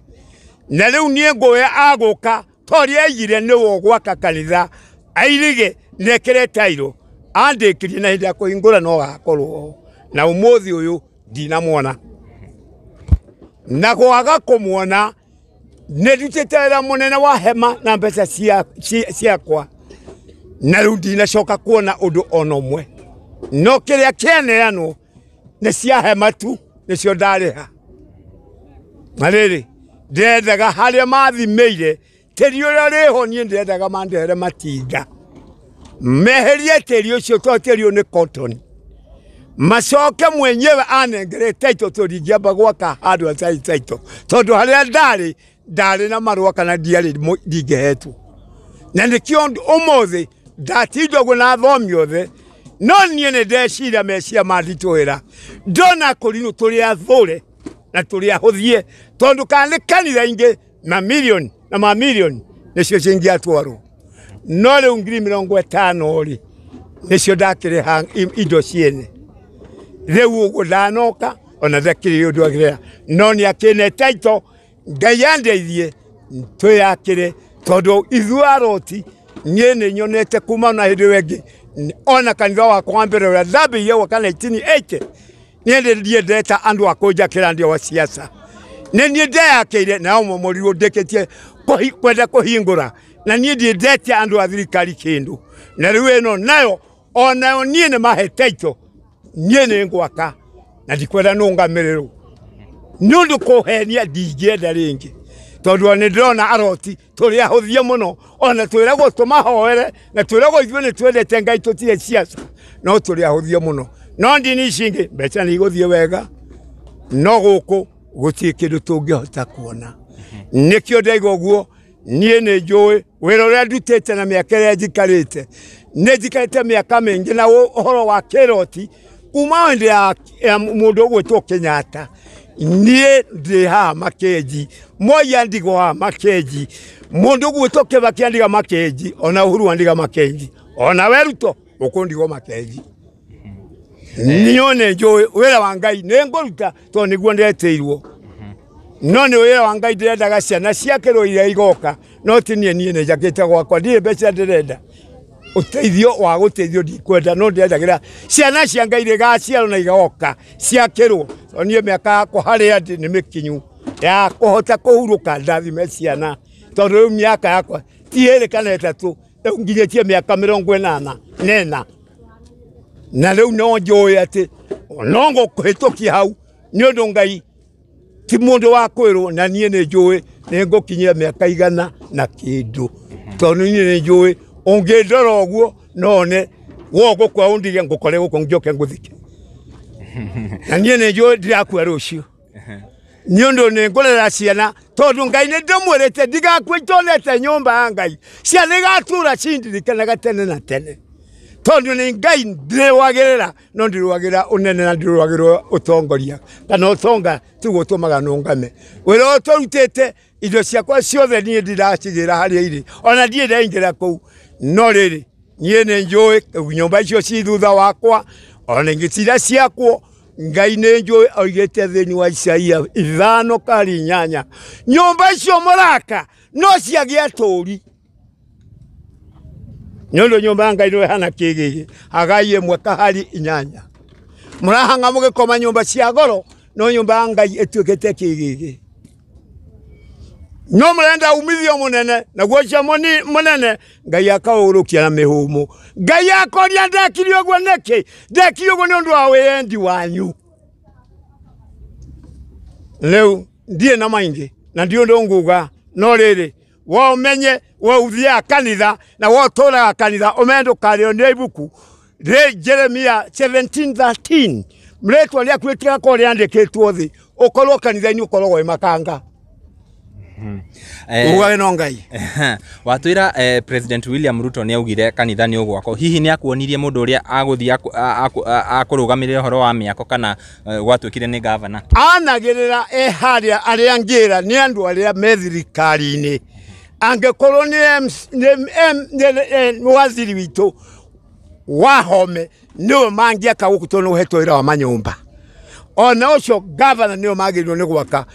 Na rĩu niĩ ngũya agũka tondũ aigire nĩwe gwaka kanitha airige nekĩre tairo andĩkirie na hĩndĩ ya kũhingũra no gakorwo na ũmũthĩ ũyũ ndinamuona. Na kwaga kũmuona nĩ ndutĩte wĩra mũnene wa hema na mbeca ciakwa na rĩu ndinacoka kuona ũndũ ona ũmwe. No kĩrĩa kĩaneanwo nĩ cia hema tu nĩcio ndarĩha. Na rĩrĩ ndendaga harĩa mathimĩire tĩri ũrĩa rĩho niĩ ndendaga mandehere matinga meherie tĩri ũcio tondũ tĩri ũyũ nĩ cotton. Macoke mwenyewe anengere taito tũringĩamba gwaka handũ hatarĩ taito tondũ harĩa ndarĩ na marũa kana ndingĩhetwo. Na nĩkĩo ũmũthĩ ndatindwo ũguo na athomi othe no niĩ nĩ ndeciria meciria manditũhĩra ndona kũrinũ tũrĩ athũre na tũrĩ ahũthie tondũ kana nĩ kanitha ingĩ mamirioni na mamirioni nĩcio cingĩatwarwo. No rĩu 50,000 rĩ nĩcio ndakĩrĩha indo ciene. Rĩu ũguo ndanoka ona ndakĩrĩ ũndũ agĩrĩra no nĩ akĩne taito Ngai andeithie twĩyakĩre tondũ ithuĩ aroti niĩ nĩ nyonete kuma na hĩndĩ ĩyo ĩngĩ ona kanitha wakwa wa mbere ũrĩa ndambĩrĩirie gwaka 1980 niĩ ndiendete andũ a kũnjakĩra ndio wa siasa. Nĩ niĩ ndeyakĩire nao momorirwo ndĩkĩtie kwenda kũhingũra na niĩ ndiendete andũ a thirikari kĩndũ. Na rĩu ĩno nayo onayo niĩ nĩ mahe taito niĩ nĩ ngwaka na ndikwenda nũngamĩrĩrwo nĩ ũndũ kũhenia ndingĩenda rĩngĩ tondũ nĩ ndĩrona aroti tũrĩ ahũthie mũno ona twĩragwo tũmahoere na twĩragwo ithuĩ nĩ twendete Ngai tũtirĩ siasa no tũrĩ ahũthie mũno. No ndini ici ingĩ mbeca nĩ igũthiĩ wega no gũkũ gũtirĩ kĩndũ tũngĩhota kuona. Nĩkĩo ndaiga ũguo niĩ nĩ njũĩ wĩra ũrĩa ndutĩte na mĩaka ĩrĩa njikarĩte nĩ njikarĩte mĩaka mĩingĩ na ũhoro wa kĩroti kuma hĩndĩ ya mũndũ ũgwĩtwo Kenyatta. Niĩ ndĩ haha Makenji Moi andigwo haha Makenji mũndũ ũgwĩtwo Kibaki andiga Makenji ona Uhuru andiga Makenji ona we Ruto ũkũndigwo Makenji. Niĩ nĩ njũĩ wĩra wa Ngai nĩ ngũruta tondũ nĩguo ndetĩirwo. No nĩ wĩra wa Ngai ndĩrendaga ciana ciakĩrwo iria igoka no ti niĩ nĩ njakĩte gwakwa ndirĩ mbeca ndĩrenda ũteithio wa gũteithio ndikwenda no ndĩrendagĩra ciana cia Ngai igaciarwo na igoka ciakĩrwo. Niĩ mĩaka yakwa harĩa ndĩ nĩ mĩkinyu ya kũhota kũhurũka ndathime ciana tondũ rĩu mĩaka yakwa ti 2 kana 3 rĩu nginyĩtie mĩaka 84 na rĩu no njũĩ atĩ no ngũkũhĩtũkia hau nĩ ũndũ Ngai ti mũndũ wa kwĩrwo na niĩ nĩ njũĩ nĩ ngũkinyia mĩaka 100 na kĩndũ tondũ niĩ nĩ njũĩ ũngĩndora ũguo none gũkwa ũndige ngũkore gũkũ njoke ngũthike. Na niĩ nĩ njũĩ ndirakua rũciũ nĩ ũndũ nĩ ngũrera ciana tondũ Ngai nĩ ndĩmwĩrĩte ndigakua itonete nyũmba ya Ngai ciana igatura cindirikanaga tene na tene tondũ nĩ Ngai ndĩrũagĩrĩra no ndĩrũagĩra ũnene na ndĩrũagĩra ũtongoria kana ũtonga tiguo ũtũmaga nũngame. Wĩra ũtũrutĩte indo ciakwa ciothe niĩ ndiracigĩra harĩa irĩ ona ndiĩ ndaingĩra kũu no rĩrĩ niĩ nĩ njũĩ nyũmba icio ci thutha wakwa ona ingĩtira ciakwo Ngai nĩ njũĩ oigĩte thĩinĩ wa Isaia 5:8 nyũmba icio mũraka no ciagĩa tũũri. Nĩ ũndũ nyũmba ya Ngai nĩ ĩhana kĩgĩgĩ Hagai 1:8 mũrahanga mũgĩkoma nyũmba cia goro no nyũmba ya Ngai ĩtuĩkĩte kĩgĩgĩ. No mũrenda umithio mũnene naguo cia mũnene Ngai akaũrũkia na mĩhũmũ. Ngai akoria ndekirio ũguo nĩkĩ ndekirio ũguo nĩ ũndũ wa wĩendi wanyu. Rĩu ndiĩ na maingĩ na ndiĩ ũndũ nguga no rĩrĩ wa ũmenye wa ũthiaga kanitha na wa ũtũũraga kanitha ũmenye ndũkarĩo nĩ ibuku rĩ Jeremia 17:13 rĩtwa rĩaku rĩtigakorwo rĩandĩkĩtwo thĩ ũkorwo kanitha-inĩ ũkoragwo wĩ makanga. ugawe no ngai watwira President William Ruto ni augire kanitha ni ugwako hihi ni akuonirie mundu uria aguthi akurugamirira horo wa miako kana gwatwikire ni governor anagirira haria aria ngira ni andu aria methirikari-ini angekorwo ni waziri witu wahome niwe mangiaka guku no hetwo ira wa manyumba ona ucio governor niwe magirwo ni gwaka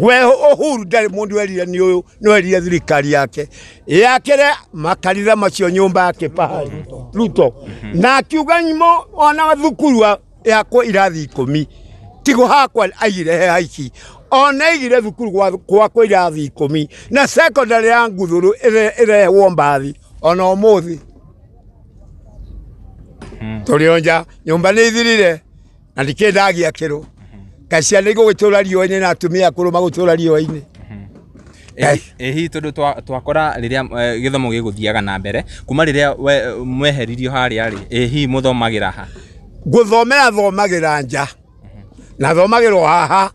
we Uhuru ndari mundu werire ni uyu no werire thirikari yake yakire makanitha macio nyumba yake pahali Ruto na akiuga nyimo ona thukuru yakwa irathi 10 tigo hakwa aire haiki ona igire thukuru gwakwa irathi 10 na secondary ya Nguthuru ire wombathi ona umuthi turionja nyumba ni thirire na ndikendagia kiro kacia nigo gwitura riyo-ini na atumia kuruma gutura riyo-ini hi tondu twakora riria githomo giguthiaga na mbere kuma riria mweheririo haria ri hi muthomagira ha guthomera thomagira nja na thomagirwo haha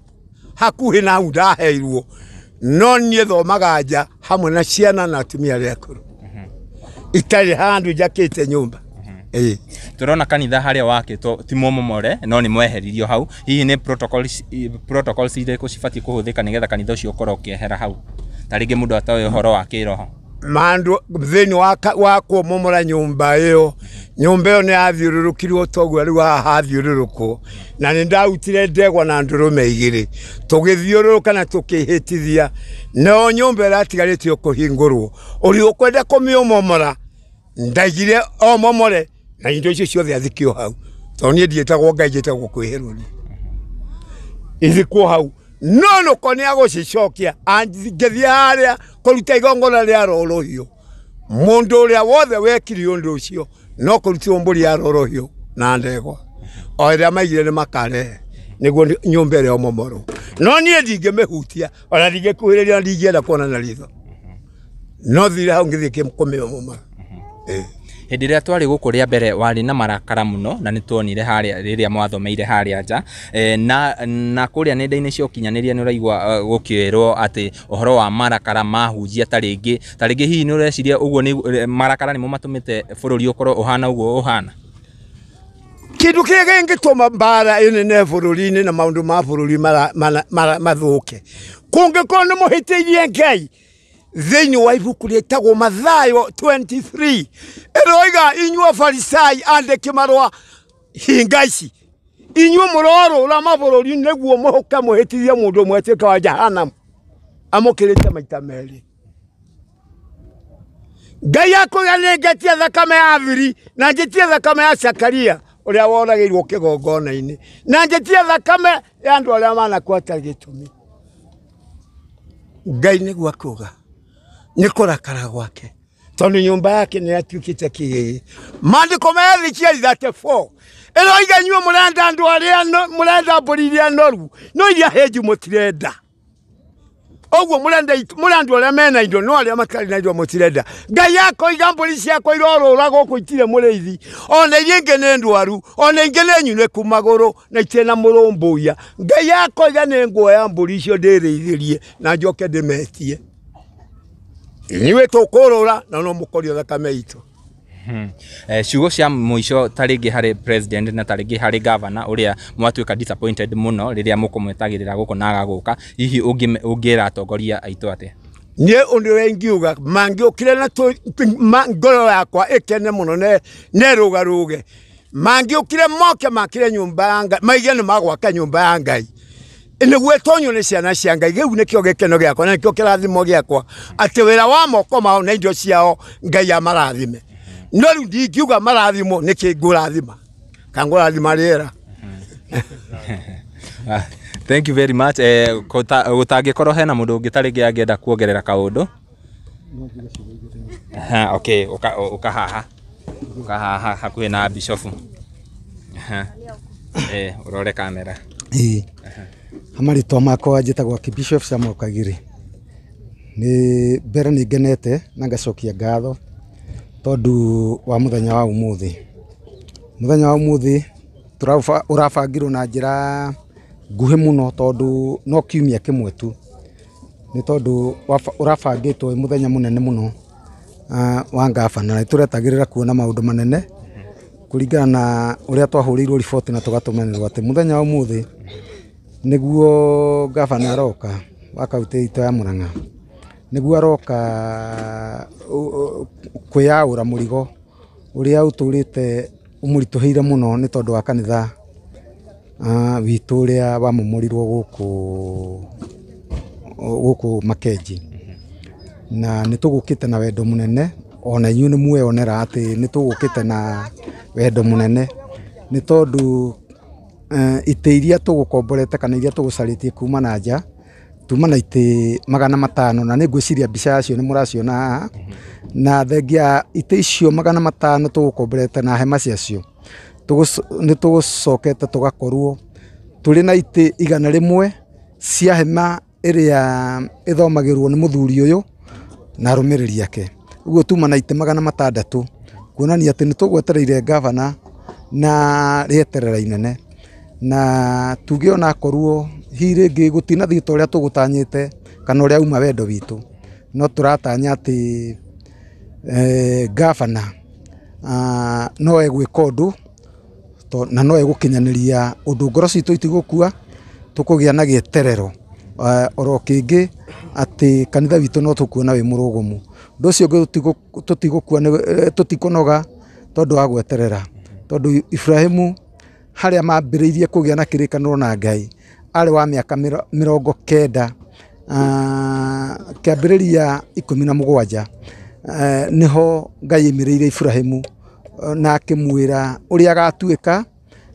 hakuhi na ndaheirwo no nie thomaga nja hamwe na ciana na atumia aria akuru itari handu njakite nyumba turona kanitha haria wakitwo ti momomore no ni mweheririo hau hihi ni protocols ire kucibati kuhuthika nigetha kanitha ucio ukorwo kiehera hau taringi mundu atawe horo wa kiroho mandu thini wa kuomomora nyumba iyo ni athiururukirwo toguo riu haha athiururuko na ni ndautire ndegwa na ndurume igiri tugithiururuka na tukihitithia no nyumba iratigarite kuhingurwo uri ukwenda kumiomomora ndaigire o momore na indo icio ciothe athikio hau to nie ndietagwo ngai njĩtagwo kwĩherwo ni ithikwo hau no koni agucicokia angithia haria kuruta igongona ria rorohio mundu uria wothe wekiri undu ucio no kuruta mburi ya rorohio na ndegwa o ria maigire ni makare niguo nyumba ĩrĩa omomoro no nie ndingĩmĩhutia ona ndingĩkuhĩrĩria ndingĩenda kuona na ritho no thire hau ngĩthiĩ kũmĩomomora hindi ria twari guku ria mbere wari na marakara muno na nituonire haria riria mwathomeire haria nja na kuria nenda-ini cia ukinyaniria ni uraigwa gukirwo ati uhoro wa marakara mahunjia taringi hihi ni ureciria uguo ni marakara ni mo matumite bururi ukorwo uhana uguo uhana kindu kige ngituma mbara inene bururi-ini na maundu ma bururi mathuke kungikorwo ni muhitiirie ngai thĩinĩ wa ibuku rĩtagwo Mathayo 23 eroiga inyuo Farisai andĩki marũa hinga ici inyuo mũrorũra mabũrũri nĩguo mũhuke mũhĩtithie mũndũ ũmwe atuĩke wa Jahanamu amũkĩrĩte maita merĩ Ngai akũga nĩngetie thakame ya Abili na njĩtie thakame ya Zakaria ũrĩa woragĩirwo kĩgongona-inĩ na njĩtie thakame ya andũ arĩa manakua hatarĩ gĩtũmi Ngai nĩguo akũga ni kurakara gwake tondu nyumba yake ni atuikite kigigi maandiko merithikia 34 eroiga nyuo murenda andu aria murenda mburi iria noru no iria henju mutirenda oguo murenda andu aria mena indo no aria matari na indo mutirenda Ngai akoiga mburi ciakwa irorũra gũkũ itire mũrĩithi ona iria ingĩ nĩ ndwaru ona ingĩ nĩ nyunĩku magũrũ na itirĩ na mũrũmbũiya Ngai akoiga nĩ nguoya mburi icio ndĩrĩithĩrie na njoke ndĩmetie niwe tukurura na no mukorio thakame itu ciugo cia muico taringi hari president na taringi hari governor uria mwatuika disappointed muno riria mukumwetagirira guku na agaguka hihi ungira atongoria aitu ate nie undu wengiuga mangiukire na ngoro yakwa ikene muno ne rugaruge mangiukire moke makire nyumba yanga maige ni magwaka nyumba ya Ngai ene gwetonyo ne ciana cia Ngai geu nikio gekeno giakwa na nikio kirathimo giakwa ati wira wa moko mao na indo ciao Ngai amarathime no ru ndingiuga marathimo niki ngurathima kangurathima riera thank you very much gutangikorwo hena mundu ngitaringi angienda kuongerera kaundu okay ukahaha hakuhi na bishop urore kamera Amarĩtwa makwa njĩtagwo Bishop Samuel Kagiri ni mbere ni ngenete na ngacokia ngatho tondu wa muthenya wa umuthi urabangirwo na njĩra nguhĩ muno tondu no kiumia kĩmwe tu nĩ tondũ ũrabangĩtwo mũthenya mũnene mũno wa ngabana na tũretagĩrĩra kuona maũndũ manene kũringana na ũrĩa twahũrĩirwo riboti na tũgatũmanĩrwo atĩ mũthenya wa ũmũthĩ nĩguo ngabana aroka wa kaunti itũ ya Mũrang'a nĩguo aroka kwĩyaũra mũrigo ũrĩa ũtũrĩte ũmũritũhĩire mũno nĩ tondũ wa kanitha witũ ũrĩa wamomorirwo gũkũ Makenji na nĩ tũgũkĩte na wendo mũnene ona inyuĩ nĩ muonera atĩ nĩ tũgũkĩte na wendo mũnene nĩ tondũ itĩ iria tũgũkomborete kana iria tũgũcarĩtie kuma na nja tuma na itĩ 500 na nĩ ngwĩciria mbica yacio nĩ mũraciona haha na thengia itĩ icio 500 tũgũkomborete na hema ciacio nĩ tũgũcokete tũgakorwo tũrĩ na itĩ 100 cia hema ĩrĩa ĩthomagĩrwo nĩ mũthuri ũyũ na arũmĩrĩri ake ũguo tuma na itĩ 600 kuonania atĩ nĩ tũgwetereire ngavana na rĩeterera inene na tuge ona akorwo hirĩngĩ gũtinathiĩte ũrĩa tũgũtanyĩte kana ũrĩa uma wendo witũ no tũratanya atĩ ngavana no egwĩka ũndũ na no egũkinyanĩria ũndũ ngoro citũ itigũkua tũkũgĩa na gĩeterero oro kĩngĩ atĩ kanitha witũ no tũkuona wĩ mũrũgũmu ũndũ ũcio tũtikũnoga tondũ wa gweterera tondũ Ibrahimu harĩa mambĩrĩirie kũgĩa na kĩrĩkanĩro na Ngai arĩ wa mĩaka 90 kĩambĩrĩria 17 niho Ngai emirĩire Ibrahimu na akĩmwĩra ũrĩa agatuĩka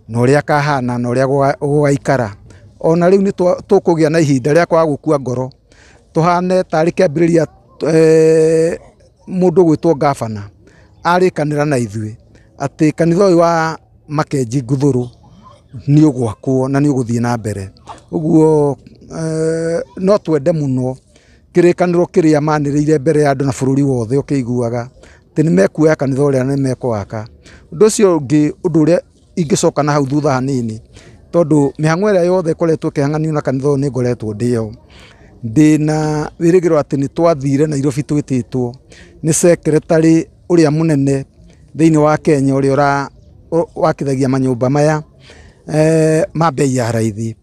na ũrĩa akahana na ũrĩa gũgaikara ona rĩu nĩ tũkũgĩa na ihinda rĩa kwaga gũkua ngoro tũhane tarĩ kĩambĩrĩria mũndũ gwĩtwo ngavana arĩkanĩra na ithuĩ atĩ kanitha ũyũ wa Makenji Nguthũrũ nĩ ũgwakwo na nĩ ũgũthiĩ na mbere ũguo no twende mũno kĩrĩkanĩro kĩrĩa manĩrĩire mbere ya andũ na bũrũri wothe ũkĩiguaga atĩ nĩ mekuoya kanitha ũrĩa nĩ mekũwaka ũndũ ũcio ũngĩ ũndũ ũrĩa ingĩcoka na hau thutha hanini tondũ mĩhang'o ĩrĩa yothe ĩkoretwo ĩkĩhang'anio na kanitha ũyũ nĩ ngoretwo ndĩyo ndĩna wĩrĩgĩrĩro atĩ nĩ twathire Nairobi twĩtĩtwo nĩ secretary ũrĩa mũnene thĩinĩ wa Kenya ũrĩa wakithagia manyũmba maya ma bei ya raithi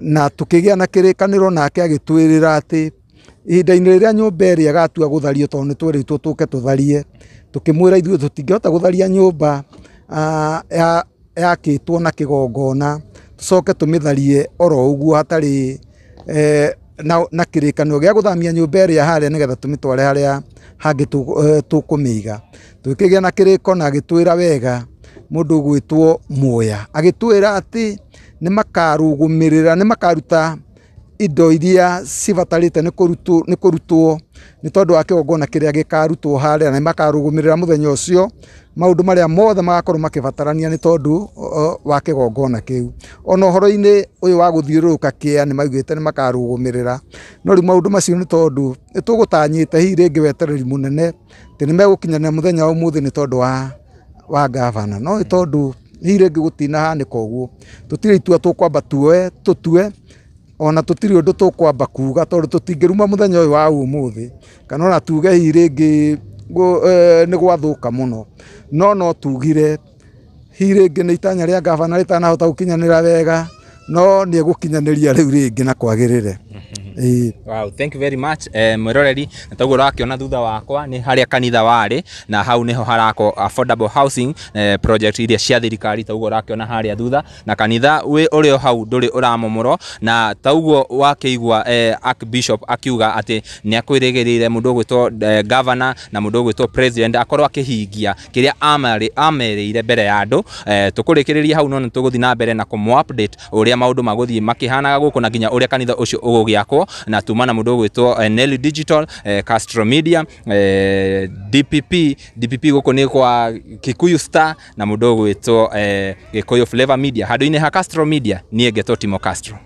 na tukĩgĩa na kĩrĩkanĩro nake agĩtwĩrĩra atĩ ihinda-inĩ rĩrĩa nyũmba ĩrĩa agatua gũthario tondũ nĩ twĩrĩtwo tũke tũtharie tukĩmwĩra ithuĩ tũtingĩhota gũtharia nyũmba yakĩtwo na kĩgongona tũcoke tũmĩtharie oro ũguo hatarĩ na kĩrĩkanĩro gĩa gũthamia nyũmba ĩrĩa harĩa nĩgetha tũmĩtware harĩa hangĩ tũkũmĩiga twĩkĩgĩa na kĩrĩko na agĩtwĩra wega mũndũ gwĩtwo Muoya agĩtwĩra atĩ nĩ makarũgũmĩrĩra nĩ makaruta indo iria cibatarĩte nĩ kũrutwo nĩ tondũ wa kĩgongona kĩrĩa gĩkarutwo harĩa na makarũgũmĩrĩra mũthenya ũcio maũndũ marĩa mothe magakorwo makĩbatarania nĩ tondũ wa kĩgongona kĩu ona ũhoro-inĩ ũyũ wa gũthiũrũrũka kĩea nĩ maugĩte nĩ makarũgũmĩrĩra no rĩu maũndũ macio nĩ tondũ nĩ tũgũtanyĩte hihi rĩngĩ wetereri mũnene atĩ nĩ megũkinyanĩra mũthenya wa ũmũthĩ nĩ tondũ wa ngavana no nĩ tondũ hihi rĩngĩ gũtinahanĩka ũguo tũtirĩ itua tũkwamba tũtue ona tũtirĩ ũndũ tũkwamba kuga tondũ tũtingĩruma mũthenya ũyũ wa ũmũthĩ kana ona tuge hihi rĩngĩ nĩ gwathũka mũno no tugire hihi rĩngĩ nĩ itanya rĩa ngavana rĩtanahota gũkinyanĩra wega no nĩ egũkinyanĩria rĩu rĩngĩ na kwagĩrĩre. Wow, thank you very much. Mwĩroreri nĩtaguo ũrakĩona thutha wakwa nĩ harĩa kanitha warĩ na hau niho harako affordable housing project iria cia thirikari taguo ũrakĩona harĩa thutha na kanitha ũrĩ hau ndũrĩ ũramomorwo na taguo wakĩigua Archbishop akiuga atĩ nĩ akwĩrĩgĩrĩire mũndũ gwĩtwo governor na mũndũ gwĩtwo president akorwo akĩhingia kĩrĩa amerĩire mbere ya andũ tũkũrĩkĩrĩria hau no nĩtũgũthiĩ na mbere na kũmũ update ũrĩa maũndũ magũthiĩ makĩhanaga gũkũ na nginya ũrĩa kanitha ũcio ũgũgĩakwo na tuma na mũndũ gwĩtwo Nelly Digital Castro Media DPP gũkũ nĩ kwa Kikuyu Star na mũndũ gwĩtwo Gikuyu Flavor Media handũ-inĩ ha Castro Media niĩ Ngeto Timo Castro.